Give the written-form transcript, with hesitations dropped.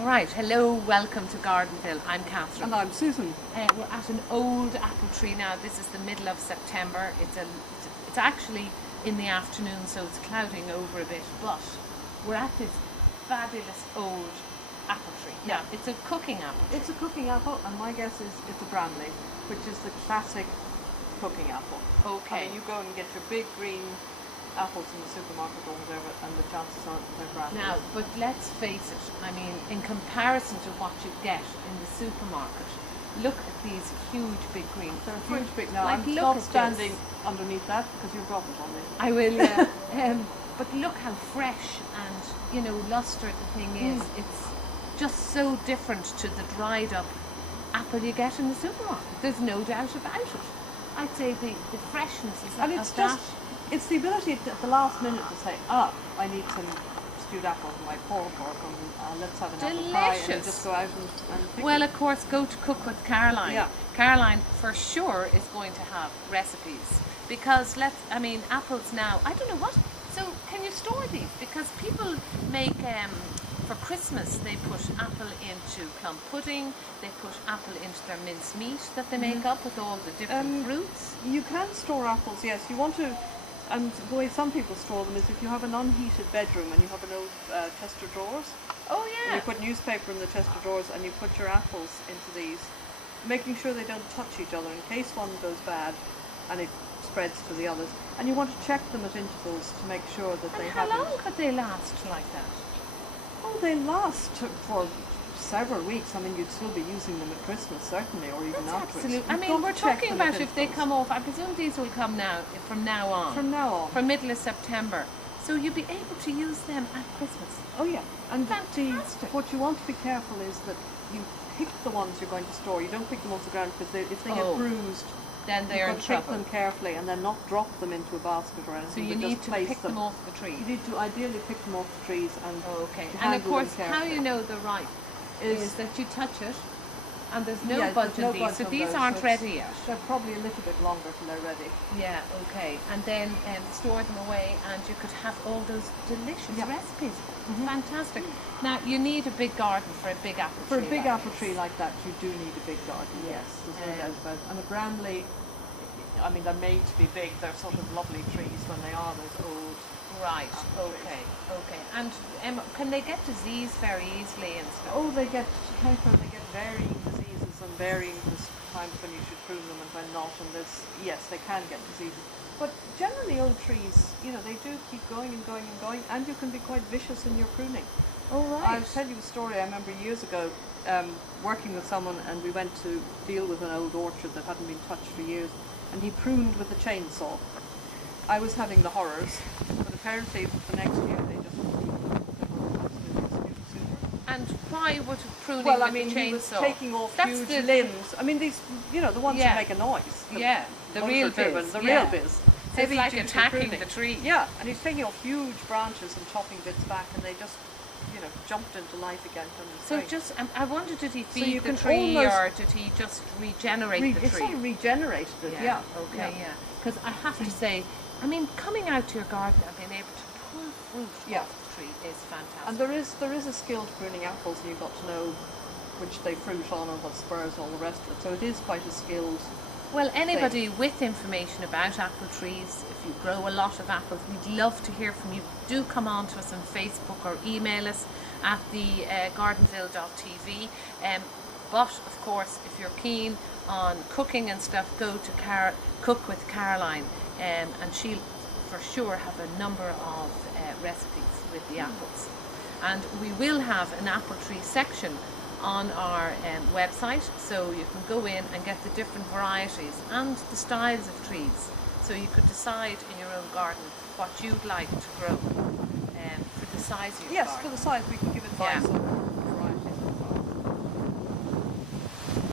Right, hello, welcome to Gardenville. I'm Catherine. And I'm Susan. We're at an old apple tree now. This is the middle of September. It's actually in the afternoon, so it's clouding over a bit. But we're at this fabulous old apple tree. Yeah. Now, it's a cooking apple. It's a cooking apple, and my guess is it's a Bramley, which is the classic cooking apple. Okay. I mean, you go and get your big green apples in the supermarket or whatever, and the chances are they're Bramley. Now, but let's face it, I mean, in comparison to what you get in the supermarket, look at these huge big green. They're huge big now. Like, I'm look not at standing this. underneath that because you'll drop it on me. I will, yeah. But look how fresh and, luster the thing is. It's just so different to the dried up apple you get in the supermarket. There's no doubt about it. I'd say the freshness is And it's just, it's the ability at the last minute to say, I need some stewed apples in my pork, or let's have an apple pie, and delicious. just go out and pick Well, it. of course, go to Cook with Caroline. Yeah. Caroline, for sure, is going to have recipes. Because, apples now, I don't know what. So, can you store these? Because people make, for Christmas, they put apple into plum pudding, they put apple into their mince meat that they make up with all the different fruits. You can store apples, yes. You want to, and the way some people store them is if you have an unheated bedroom and you have an old chest of drawers, Oh, and yeah. you put newspaper in the chest of drawers and you put your apples into these, making sure they don't touch each other in case one goes bad and it spreads to the others. And you want to check them at intervals to make sure that they And how haven't. long could they last like that? Oh, they last for several weeks. I mean, you'd still be using them at Christmas, certainly, or even afterwards. Absolutely. I You've mean, got we're to check talking them at about if they intervals. come off. I presume these will come now, from now on. From now on. From middle of September. So you'll be able to use them at Christmas. Oh yeah, and Fantastic. what you want to be careful is that you pick the ones you're going to store. You don't pick them off the ground because if they get bruised, Then they're in you've got to pick trouble. them carefully and then not drop them into a basket or So anything. you but need just to place pick them off the tree. You need to ideally pick them off the trees and Okay. to And of handle course, them how carefully. you know they're ripe is that you touch it, and there's no Yeah, budge there's no in these. budge So on these those, aren't so it's- ready yet. They're probably a little bit longer till they're ready. Yeah. Okay. And then store them away, and you could have all those delicious Yeah. recipes. Fantastic. Now you need a big garden for a big apple For a tree. big like apple this. tree like that, you do need a big garden. Yes, there's no doubt about it. And a Bramley, I mean, they're made to be big. They're sort of lovely trees when they are those old. Right. Apple trees. Okay. Okay. And can they get disease very easily and stuff? Oh, they get they get varying diseases and varying times when you should prune them and when not. And yes, they can get diseases. But generally, old trees, they do keep going and going and going, and you can be quite vicious in your pruning. Oh, right. I'll tell you a story. I remember years ago working with someone, and we went to deal with an old orchard that hadn't been touched for years, and he pruned with a chainsaw. I was having the horrors, but apparently the next year they just And why would pruning well, I with mean, a chainsaw? he was taking off That's huge the- limbs. I mean, these, the ones Yeah. that make a noise. The motor real driven, biz. The yeah. real biz. So it's like duty attacking pruning. the tree. Yeah, and he's taking off huge branches and chopping bits back, and they just, jumped into life again from the So spring. just, I wonder, did he you feed the can tree, almost- or did he just regenerate the It's tree? sort of regenerated it, yeah. Okay, yeah. Because I have to say, I mean, coming out to your garden and being able to pull fruit Yeah. off the tree is fantastic. And there is a skill to pruning apples, and you've got to know which they fruit on and what spurs and all the rest of it. So it is quite a skilled. Well, anybody with information about apple trees, if you grow a lot of apples, we'd love to hear from you. Do come on to us on Facebook or email us at the gardenville.tv. But, of course, if you're keen on cooking and stuff, go to Cook with Caroline, and she'll for sure have a number of recipes with the apples. And we will have an apple tree section on our website, so you can go in and get the different varieties and the styles of trees, so you could decide in your own garden what you'd like to grow for the size of your Yes, garden. for the size we can give advice Yeah. on